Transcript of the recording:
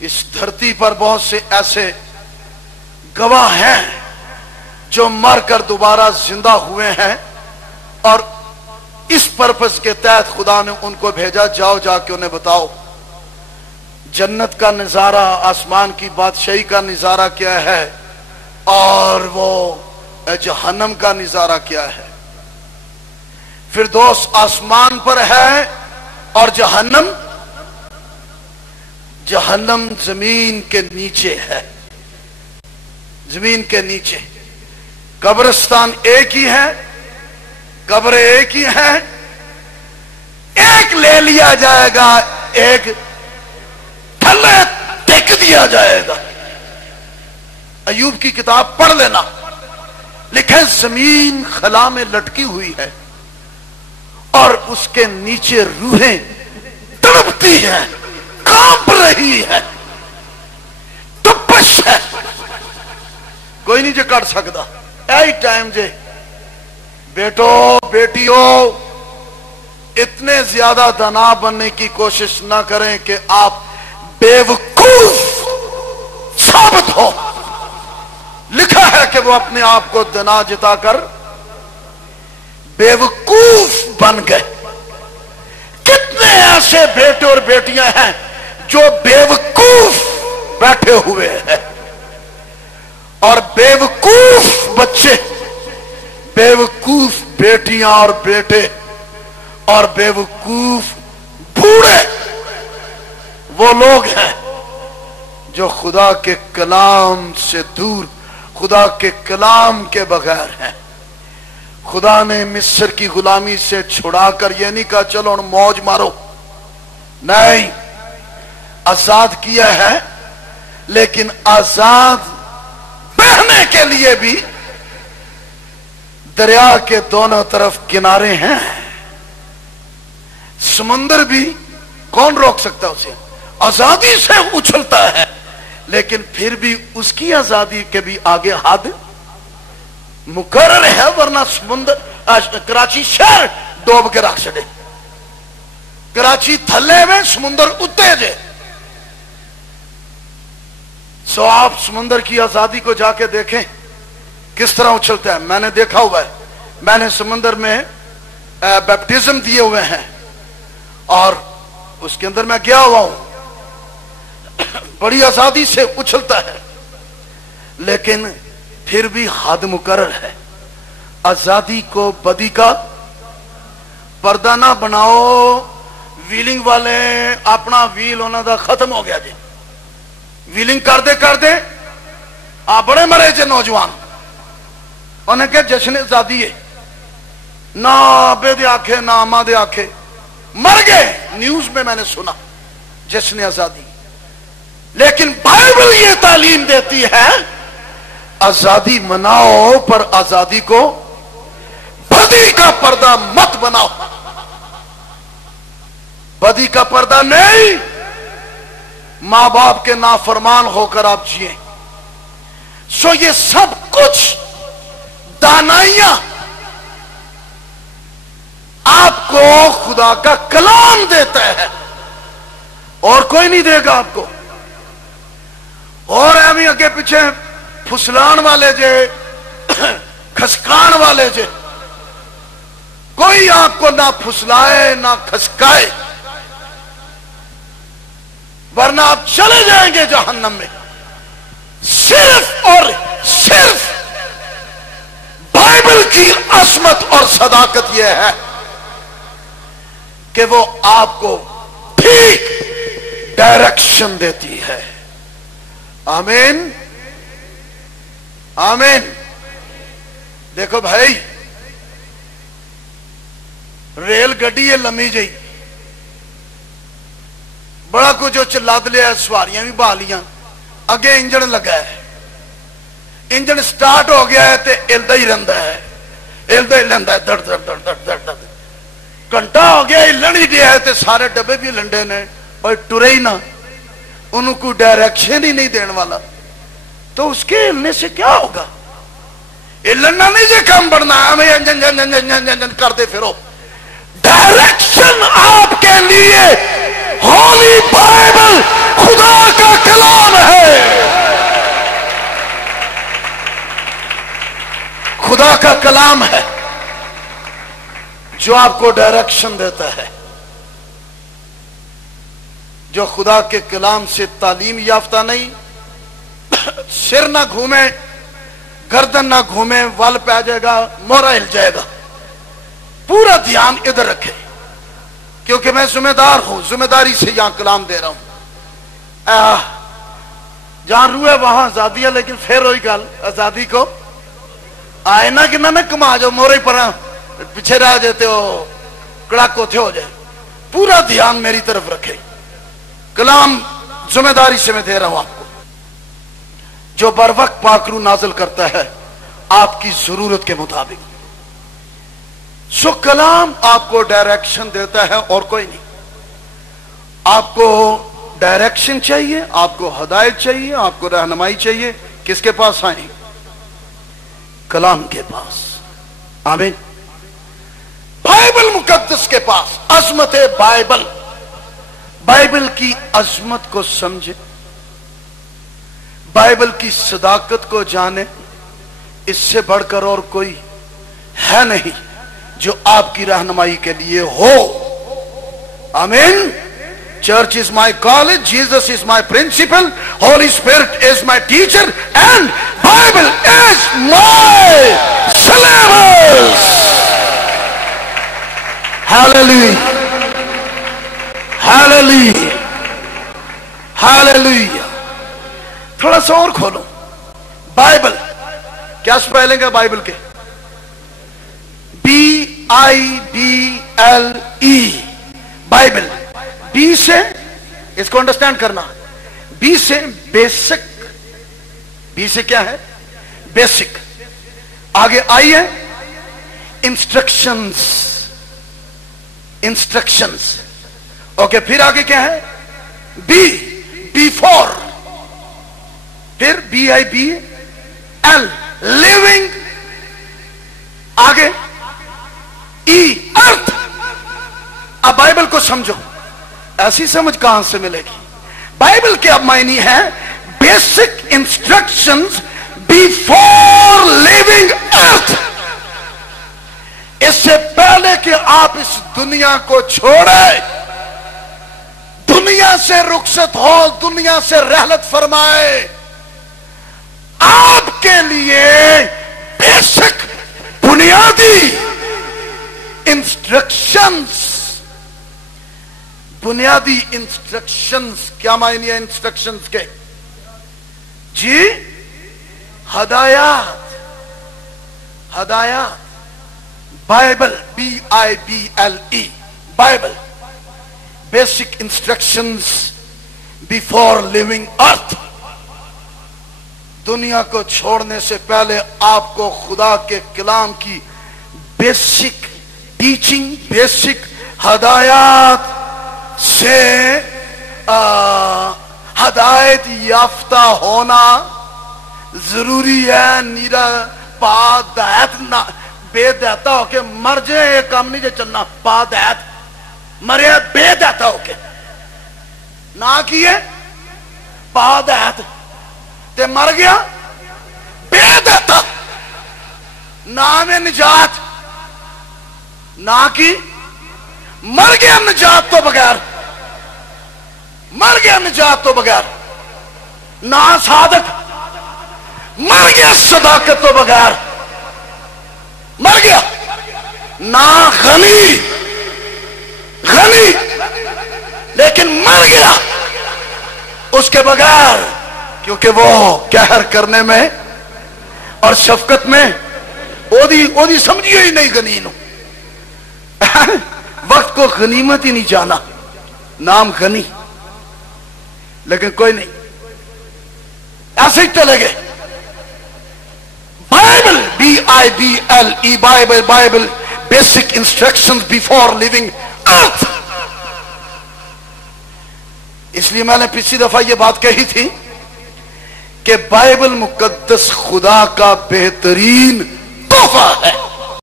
اس دھرتی پر بہت سے ایسے گواہ ہیں جو مر کر دوبارہ زندہ ہوئے ہیں، اور اس پرپس کے تحت خدا نے ان کو بھیجا، جاؤ جا کے انہیں بتاؤ جنت کا نظارہ، آسمان کی بادشاہی کا نظارہ کیا ہے اور وہ جہنم کا نظارہ کیا ہے۔ فردوس آسمان پر ہے اور جہنم زمین کے نیچے ہے، زمین کے نیچے۔ قبرستان ایک ہی ہے، قبر ایک ہی ہے، ایک لے لیا جائے گا، ایک تھلے ٹیک دیا جائے گا۔ ایوب کی کتاب پڑھ لینا، لکھے زمین خلا میں لٹکی ہوئی ہے اور اس کے نیچے روحیں تڑپتی ہیں، کانپ رہی ہے، تپش ہے، کوئی نہیں جے کر سکتا۔ ایک ٹائم جے بیٹو بیٹیوں اتنے زیادہ دنا بننے کی کوشش نہ کریں کہ آپ بیوقوف ثابت ہو۔ لکھا ہے کہ وہ اپنے آپ کو دنا جتا کر بیوقوف بن گئے۔ کتنے ایسے بیٹے اور بیٹیاں ہیں جو بیوقوف بیٹھے ہوئے ہیں، اور بیوقوف بچے، بیوقوف بیٹیاں اور بیٹے اور بیوقوف بوڑھے وہ لوگ ہیں جو خدا کے کلام سے دور، خدا کے کلام کے بغیر ہیں۔ خدا نے مصر کی غلامی سے چھڑا کر یہ نہیں کہا چلو موج مارو، نہیں، آزاد کیا ہے، لیکن آزاد بہنے کے لیے بھی دریا کے دونوں طرف کنارے ہیں۔ سمندر بھی کون روک سکتا اسے؟ آزادی سے اچھلتا ہے، لیکن پھر بھی اس کی آزادی کے بھی آگے حد مقرر ہے، ورنہ سمندر کراچی شہر ڈوب کے رکھ چھڑے، کراچی تھلے میں سمندر اتے جے۔ سو آپ سمندر کی آزادی کو جا کے دیکھیں کس طرح اچھلتا ہے۔ میں نے دیکھا ہوا ہے، میں نے سمندر میں بیپٹزم دیے ہوئے ہیں اور اس کے اندر میں گیا ہوا ہوں، بڑی آزادی سے اچھلتا ہے، لیکن پھر بھی حد مقرر ہے۔ آزادی کو بدی کا پردہ نہ بناؤ۔ ویلنگ والے اپنا ویل ہونا دا ختم ہو گیا جی، ویلنگ کر دے آپ بڑے مرے جے نوجوان، انہیں کہ جشن آزادی ہے، نہ ابے دے آکھے نہ اماں دے آکھے، مر گئے۔ نیوز میں نے سنا جشن آزادی، لیکن بائبل یہ تعلیم دیتی ہے آزادی مناؤ، پر آزادی کو بدی کا پردہ مت بناؤ، بدی کا پردہ نہیں۔ ماں باپ کے نافرمان ہو کر آپ جیئیں۔ سو یہ سب کچھ دانائیاں آپ کو خدا کا کلام دیتا ہے، اور کوئی نہیں دے گا آپ کو۔ اور ایویں اگے پیچھے پھسلان والے جے، کھسکان والے جے، کوئی آپ کو نہ پھسلائے نہ کھسکائے، ورنہ آپ چلے جائیں گے جہنم میں۔ صرف اور صرف بائبل کی عظمت اور صداقت یہ ہے کہ وہ آپ کو ٹھیک ڈائریکشن دیتی ہے۔ آمین آمین۔ دیکھو بھائی، ریل گڈی ہے لمبی جئی، بڑا کچھ جو چلاد لیا، سواریاں بھی بہا لیاں، اگے انجن لگا ہے، انجن سٹارٹ ہو گیا ہے تے ہلدا ہی رہندا ہے، ہلدا ہی رہندا ہے، دڑ دڑ دڑ دڑ دڑ دڑ، گھنٹہ ہو گیا ہلن ہی دیا ہے تے سارے ڈبے بھی لنڈے نے، اور ٹرے ہی نہ، انہوں کو ڈائریکشن ہی نہیں دین والا، تو اس کے ہلنے سے کیا ہوگا؟ ہلنا نہیں جے کام بڑھنا، ہمیں انجن انجن انجن انجن کرتے پھرو۔ ڈائریکشن آپ کے لیے ہولی بائبل، خدا کا کلام کا کلام ہے جو آپ کو ڈائریکشن دیتا ہے. جو خدا کے کلام سے تعلیم یافتہ نہیں، سر نہ گھومے، گردن نہ گھومے، وال پہ آ جائے گا، مورا ہل جائے گا. پورا دھیان ادھر رکھے، کیونکہ میں ذمہ دار ہوں، ذمہ داری سے یہاں کلام دے رہا ہوں. جہاں روح ہے وہاں آزادی ہے، لیکن پھر وہی گل آزادی کو آئے نہ کہ نہ کما جو مورے پر پیچھے رہ جاتے ہو، کڑاک کوتھے ہو جائے. پورا دھیان میری طرف رکھے. کلام ذمہ داری سے میں دے رہا ہوں آپ کو، جو بر وقت پاک روح نازل کرتا ہے آپ کی ضرورت کے مطابق. سو کلام آپ کو ڈائریکشن دیتا ہے اور کوئی نہیں. آپ کو ڈائریکشن چاہیے، آپ کو ہدایت چاہیے، آپ کو رہنمائی چاہیے، کس کے پاس آئیں؟ کلام کے پاس. آمین. بائبل مقدس کے پاس. عظمت بائبل، بائبل کی عظمت کو سمجھے، بائبل کی صداقت کو جانے. اس سے بڑھ کر اور کوئی ہے نہیں جو آپ کی رہنمائی کے لیے ہو. آمین. Church is my college, Jesus is my principal, Holy Spirit is my teacher, and Bible is my syllabus. Hallelujah. Hallelujah. Hallelujah. تھوڑا سا اور کھولو. بائبل کیا سپیلنگ ہے بائبل کے؟ BIBLE. بائبل. بی سے اس کو انڈرسٹینڈ کرنا. بی سے بیسک. بی سے کیا ہے؟ بیسک. آگے آئی ہے انسٹرکشنز. انسٹرکشنز. اوکے. پھر آگے کیا ہے؟ بی. بیفور. پھر BIBL. لیونگ. آگے ای. ارتھ. اب بائبل کو سمجھو. ایسی سمجھ کہاں سے ملے گی؟ بائبل کے اب معنی ہے basic instructions before leaving earth. اس سے پہلے کہ آپ اس دنیا کو چھوڑے، دنیا سے رخصت ہو، دنیا سے رحلت فرمائے، آپ کے لیے بیسک بنیادی انسٹرکشنز. بنیادی انسٹرکشنز. کیا معنی ہے انسٹرکشنز کے؟ جی ہدایات. ہدایات. Bible. BIBLE. Bible. Basic instructions before leaving earth. دنیا کو چھوڑنے سے پہلے آپ کو خدا کے کلام کی بیسک ٹیچنگ، بیسک ہدایات سے ہدایت یافتہ ہونا ضروری ہے. نیرا پا دیت نہ بے دیتا ہو کے مر جائے یہ کام نہیں جو چلنا. پا دیت مرے بے دیتا ہو کے نہ کیے پا دیت تے مر گیا بے دیتا. نام نجات نہ کی مر گیا نجات تو بغیر. مر گیا نجات تو بغیر. نہ صادق مر گیا صداقت تو بغیر. مر گیا. نہ غنی غنی لیکن مر گیا اس کے بغیر، کیونکہ وہ قہر کرنے میں اور شفقت میں او دی سمجھیے ہی نہیں غنی نو. وقت کو غنیمت ہی نہیں جانا. نام غنی لیکن کوئی نہیں، ایسے ہی چلے گئے. Bible. BIBLE. Bible. Bible. Basic instructions before leaving earth. اس لیے میں نے پچھلی دفعہ یہ بات کہی تھی کہ بائبل مقدس خدا کا بہترین تحفہ ہے.